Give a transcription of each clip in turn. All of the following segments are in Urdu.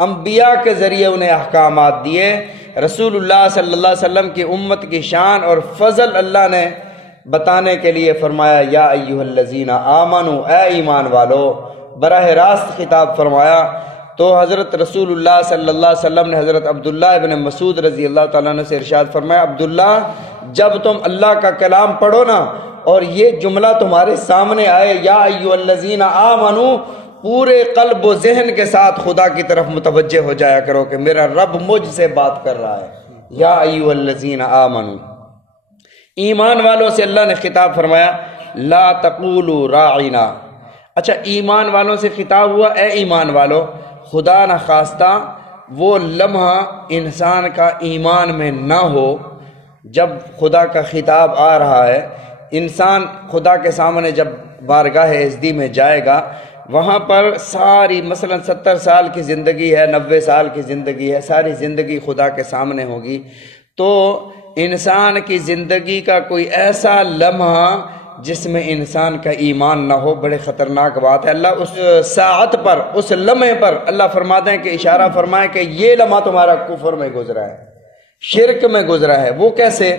انبیاء کے ذریعے انہیں احکامات دیے، رسول اللہ صلی اللہ علیہ وسلم کی امت کی شان اور فضل اللہ نے بتانے کے لیے فرمایا یا ایھا الذین آمنو، اے ایمان والو، براہ راست خطاب فرمایا۔ تو حضرت رسول اللہ صلی اللہ علیہ وسلم نے حضرت عبداللہ ابن مسعود رضی اللہ تعالیٰ عنہ سے ارشاد فرمایا، عبداللہ جب تم اللہ کا کلام پڑھو نا اور یہ جملہ تمہارے سامنے آئے یا ایھا الذین آمنو، پورے قلب و ذہن کے ساتھ خدا کی طرف متوجہ ہو جایا کرو کہ میرا رب مجھ سے بات کر رہا ہے۔ یا ایھا الذین آمنو، ایمان والوں سے اللہ نے خطاب فرمایا لا تقولوا راعنا۔ اچھا، ایمان والوں سے خطاب ہوا، اے ایمان والو، خدا نہ خواستہ وہ لمحہ انسان کا ایمان میں نہ ہو جب خدا کا خطاب آ رہا ہے، انسان خدا کے سامنے جب بارگاہ عزدی میں جائے گا، وہاں پر ساری مثلا 70 سال کی زندگی ہے، 90 سال کی زندگی ہے، ساری زندگی خدا کے سامنے ہوگی، تو انسان کی زندگی کا کوئی ایسا لمحہ جس میں انسان کا ایمان نہ ہو، بڑے خطرناک بات ہے۔ اللہ اس ساعت پر، اس لمحے پر اللہ فرماتے ہیں کہ اشارہ فرمائے کہ یہ لمحہ تمہارا کفر میں گزرا ہے، شرک میں گزرا ہے۔ وہ کیسے؟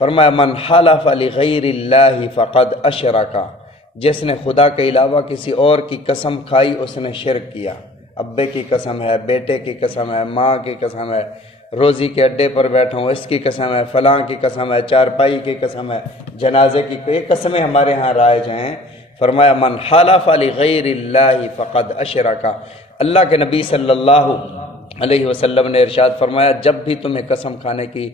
فرمایا من حلف لغیر اللہ فقد اشرک، جس نے خدا کے علاوہ کسی اور کی قسم کھائی اس نے شرک کیا۔ ابے کی قسم ہے، بیٹے کی قسم ہے، ماں کی قسم ہے، روزی کے اڈے پر بیٹھا ہوں اس کی قسم ہے، فلاں کی قسم ہے، چارپائی کی قسم ہے، جنازے کی، یہ قسمیں ہمارے ہاں رائج ہیں۔ فرمایا من حلف لغیر اللہ فقد اشرک۔ اللہ کے نبی صلی اللہ علیہ وسلم نے ارشاد فرمایا جب بھی تمہیں قسم کھانے کی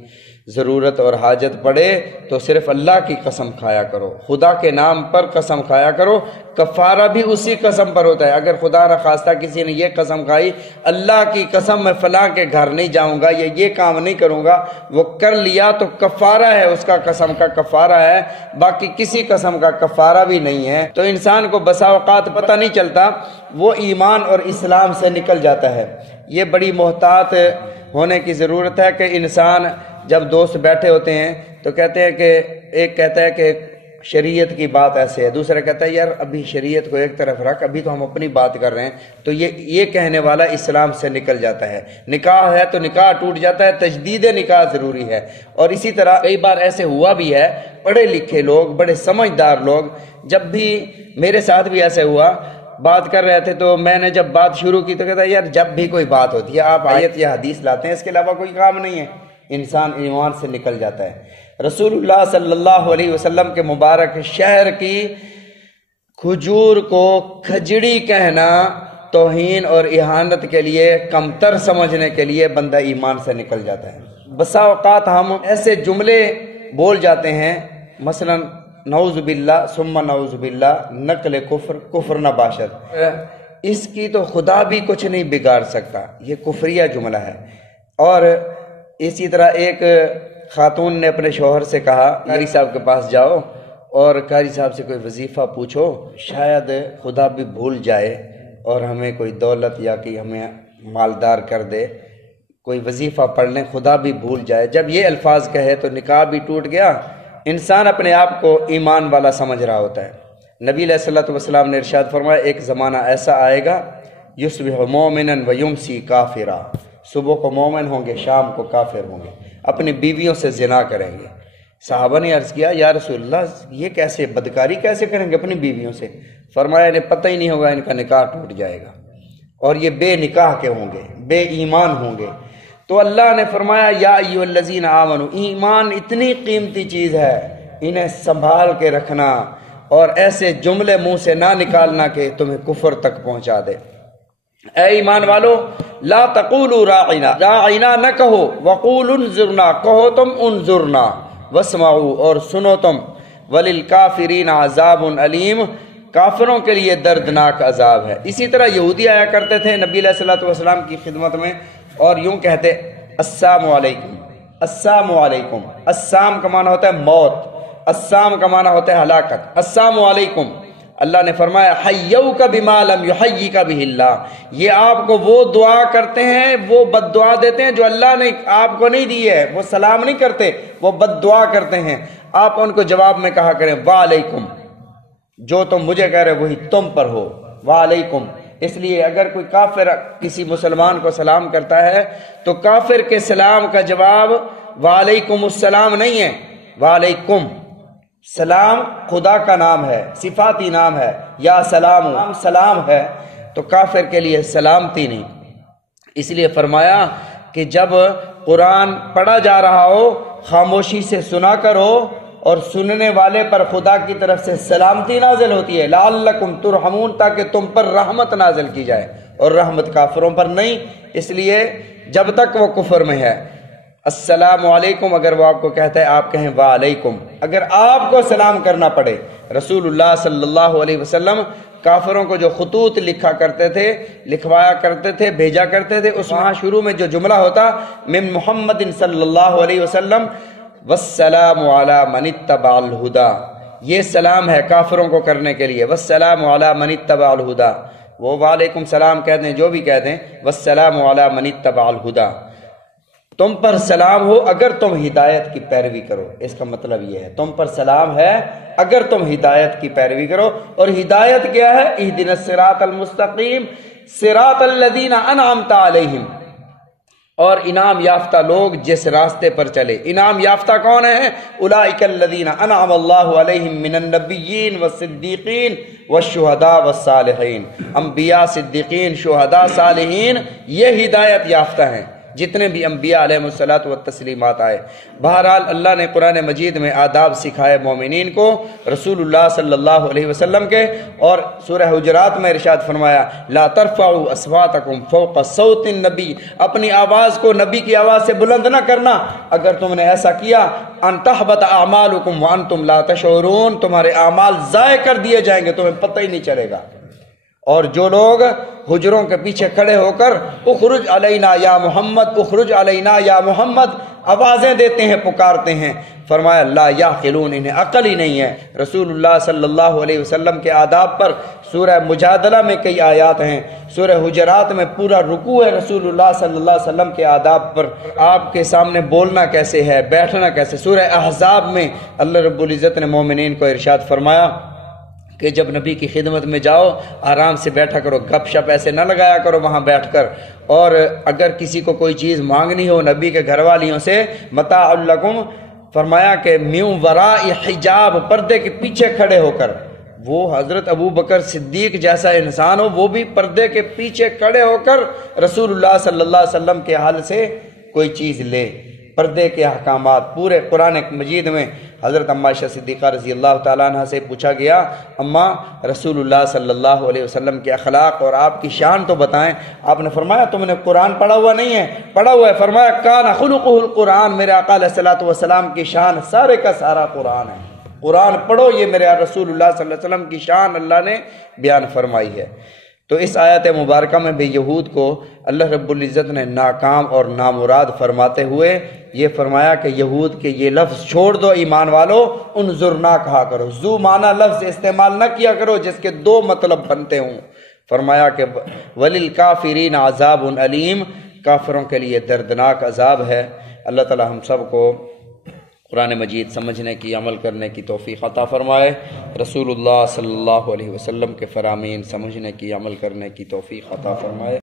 ضرورت اور حاجت پڑے تو صرف اللہ کی قسم کھایا کرو، خدا کے نام پر قسم کھایا کرو، کفارہ بھی اسی قسم پر ہوتا ہے۔ اگر خدا نہ خواستہ کسی نے یہ قسم کھائی اللہ کی قسم میں فلاں کے گھر نہیں جاؤں گا یا یہ کام نہیں کروں گا، وہ کر لیا تو کفارہ ہے، اس کا قسم کا کفارہ ہے، باقی کسی قسم کا کفارہ بھی نہیں ہے۔ تو انسان کو بسا اوقات پتہ نہیں چلتا، وہ ایمان اور اسلام سے نکل جاتا ہے۔ یہ بڑی محتاط ہونے کی ضرورت ہے کہ انسان جب دوست بیٹھے ہوتے ہیں تو کہتے ہیں کہ ایک کہتا ہے کہ شریعت کی بات ایسے ہے، دوسرا کہتا ہے یار ابھی شریعت کو ایک طرف رکھ، ابھی تو ہم اپنی بات کر رہے ہیں، تو یہ کہنے والا اسلام سے نکل جاتا ہے۔ نکاح ہے تو نکاح ٹوٹ جاتا ہے، تجدید نکاح ضروری ہے۔ اور اسی طرح کئی بار ایسے ہوا بھی ہے، پڑھے لکھے لوگ، بڑے سمجھدار لوگ، جب بھی میرے ساتھ بھی ایسے ہوا، بات کر رہے تھے تو میں نے جب بات شروع کی تو کہتا ہے یار جب بھی کوئی بات ہوتی ہے آپ آیت یا حدیث لاتے ہیں، اس کے علاوہ کوئی کام نہیں ہے، انسان ایمان سے نکل جاتا ہے۔ رسول اللہ صلی اللہ علیہ وسلم کے مبارک شہر کی کھجور کو کھجڑی کہنا توہین اور اہانت کے لیے، کمتر سمجھنے کے لیے بندہ ایمان سے نکل جاتا ہے۔ بسا اوقات ہم ایسے جملے بول جاتے ہیں، مثلا نعوذ باللہ ثم نعوذ باللہ، نقل کفر نہ باشد، اس کی تو خدا بھی کچھ نہیں بگاڑ سکتا، یہ کفریہ جملہ ہے۔ اور اسی طرح ایک خاتون نے اپنے شوہر سے کہا قاری صاحب کے پاس جاؤ اور قاری صاحب سے کوئی وظیفہ پوچھو، شاید خدا بھی بھول جائے اور ہمیں کوئی دولت یا کہ ہمیں مالدار کر دے، کوئی وظیفہ پڑھ لیں، خدا بھی بھول جائے۔ جب یہ الفاظ کہے تو نکاح بھی ٹوٹ گیا، انسان اپنے آپ کو ایمان والا سمجھ رہا ہوتا ہے۔ نبی علیہ الصلوۃ والسلام نے ارشاد فرمایا ایک زمانہ ایسا آئے گا یصبح مومنا ویمسی کافرا، صبح کو مومن ہوں گے، شام کو کافر ہوں گے، اپنی بیویوں سے زنا کریں گے۔ صحابہ نے عرض کیا یا رسول اللہ یہ کیسے، بدکاری کیسے کریں گے اپنی بیویوں سے؟ فرمایا انہیں پتہ ہی نہیں ہوگا، ان کا نکاح ٹوٹ جائے گا اور یہ بے نکاح کے ہوں گے، بے ایمان ہوں گے۔ تو اللہ نے فرمایا یا ایھا الذین آمنو، ایمان اتنی قیمتی چیز ہے، انہیں سنبھال کے رکھنا اور ایسے جملے منہ سے نہ نکالنا کہ تمہیں کفر تک پہنچا دے۔ اے ایمان والو لا تقولوا راعنا، راعنا نہ کہو، وقولوا انظرنا، کہو تم انظرنا، واسمعوا اور سنو تم، وللکافرین عذاب علیم، کافروں کے لیے دردناک عذاب ہے۔ اسی طرح یہودی آیا کرتے تھے نبی علیہ الصلوۃ والسلام کی خدمت میں اور یوں کہتے السلام علیکم، السلام علیکم۔ السلام کا معنی ہوتا ہے موت، السلام کا معنی ہوتا ہے ہلاکت، السلام علیکم۔ اللہ نے فرمایا حیوک بما لم یحیک بہ اللہ، یہ آپ کو وہ دعا کرتے ہیں، وہ بد دعا دیتے ہیں جو اللہ نے آپ کو نہیں دی ہے، وہ سلام نہیں کرتے، وہ بد دعا کرتے ہیں۔ آپ ان کو جواب میں کہا کریں وعلیکم، جو تم مجھے کہہ رہے وہی تم پر ہو، وعلیکم، اس لیے اگر کوئی کافر کسی مسلمان کو سلام کرتا ہے تو کافر کے سلام کا جواب وعلیکم السلام نہیں ہے، وعلیکم سلام خدا کا نام ہے، صفاتی نام ہے، یا سلام سلام ہے، تو کافر کے لیے سلامتی نہیں۔ اس لیے فرمایا کہ جب قرآن پڑھا جا رہا ہو خاموشی سے سنا کرو، اور سننے والے پر خدا کی طرف سے سلامتی نازل ہوتی ہے، لعلکم ترحمون، تاکہ تم پر رحمت نازل کی جائے، اور رحمت کافروں پر نہیں۔ اس لیے جب تک وہ کفر میں ہے، السلام علیکم اگر وہ آپ کو کہتا ہے آپ کہیں وعلیکم۔ اگر آپ کو سلام کرنا پڑے، رسول اللہ صلی اللہ علیہ وسلم کافروں کو جو خطوط لکھا کرتے تھے، لکھوایا کرتے تھے، بھیجا کرتے تھے، اس وہاں شروع میں جو جملہ ہوتا من محمد صلی اللہ علیہ وسلم والسلام علی من اتبع الہدا، یہ سلام ہے کافروں کو کرنے کے لیے، والسلام علی من اتبع الہدا، وہ وعلیکم سلام کہہ دیں جو بھی کہہ دیں، والسلام علی من اتبع الہدا، تم پر سلام ہو اگر تم ہدایت کی پیروی کرو۔ اس کا مطلب یہ ہے تم پر سلام ہے اگر تم ہدایت کی پیروی کرو، اور ہدایت کیا ہے؟ اہدنا الصراط المستقیم صراط الذین انعمت علیہم، اور انعام یافتہ لوگ جس راستے پر چلے۔ انعام یافتہ کون ہیں؟ اولئک الذین انعم اللہ علیہم من النبیین والصدیقین والشہداء والصالحین، انبیاء، صدیقین، شہداء، صالحین، یہ ہدایت یافتہ ہیں جتنے بھی انبیاء علیہ الصلوۃ والتسلیمات آئے۔ بہرحال اللہ نے قرآن مجید میں آداب سکھائے مومنین کو رسول اللہ صلی اللہ علیہ وسلم کے، اور سورہ حجرات میں ارشاد فرمایا لا ترفعوا اصواتکم فوق صوت النبی، اپنی آواز کو نبی کی آواز سے بلند نہ کرنا، اگر تم نے ایسا کیا ان تحبط اعمالکم وانتم لا تشعرون، تمہارے اعمال ضائع کر دیے جائیں گے، تمہیں پتہ ہی نہیں چلے گا۔ اور جو لوگ حجروں کے پیچھے کھڑے ہو کر اخرج علینا یا محمد، اخرج علینا یا محمد آوازیں دیتے ہیں، پکارتے ہیں، فرمایا لا یعقلون، انہیں عقل ہی نہیں ہے۔ رسول اللہ صلی اللہ علیہ وسلم کے آداب پر سورہ مجادلہ میں کئی آیات ہیں، سورہ حجرات میں پورا رکوع ہے رسول اللہ صلی اللہ علیہ وسلم کے آداب پر، آپ کے سامنے بولنا کیسے ہے، بیٹھنا کیسے۔ سورہ احزاب میں اللہ رب العزت نے مومنین کو ارشاد فرمایا کہ جب نبی کی خدمت میں جاؤ آرام سے بیٹھا کرو، گپ شپ ایسے نہ لگایا کرو وہاں بیٹھ کر، اور اگر کسی کو کوئی چیز مانگنی ہو نبی کے گھر والیوں سے متاع لکم، فرمایا کہ من وراء حجاب، پردے کے پیچھے کھڑے ہو کر، وہ حضرت ابو بکر صدیق جیسا انسان ہو وہ بھی پردے کے پیچھے کھڑے ہو کر رسول اللہ صلی اللہ علیہ وسلم کے حال سے کوئی چیز لے۔ پردے کے احکامات پورے قرآن مجید میں حضرت اماں عائشہ صدیقہ رضی اللہ تعالیٰ عنہ سے پوچھا گیا اماں رسول اللہ صلی اللہ علیہ وسلم کے اخلاق اور آپ کی شان تو بتائیں، آپ نے فرمایا تم نے قرآن پڑھا ہوا نہیں ہے؟ پڑھا ہوا ہے۔ فرمایا کان خلقہ القرآن، میرے آقا علیہ الصلوۃ والسلام کی شان سارے کا سارا قرآن ہے، قرآن پڑھو، یہ میرے رسول اللہ صلی اللہ علیہ وسلم کی شان اللہ نے بیان فرمائی ہے۔ تو اس آیت مبارکہ میں بھی یہود کو اللہ رب العزت نے ناکام اور نامراد فرماتے ہوئے یہ فرمایا کہ یہود کے یہ لفظ چھوڑ دو ایمان والو، انظرنا کہا کرو، ذو معنی لفظ استعمال نہ کیا کرو جس کے دو مطلب بنتے ہوں۔ فرمایا کہ وللکافرین عذاب علیم، کافروں کے لیے دردناک عذاب ہے۔ اللہ تعالی ہم سب کو قرآن مجید سمجھنے کی، عمل کرنے کی توفیق عطا فرمائے، رسول اللہ صلی اللہ علیہ وسلم کے فرامین سمجھنے کی، عمل کرنے کی توفیق عطا فرمائے۔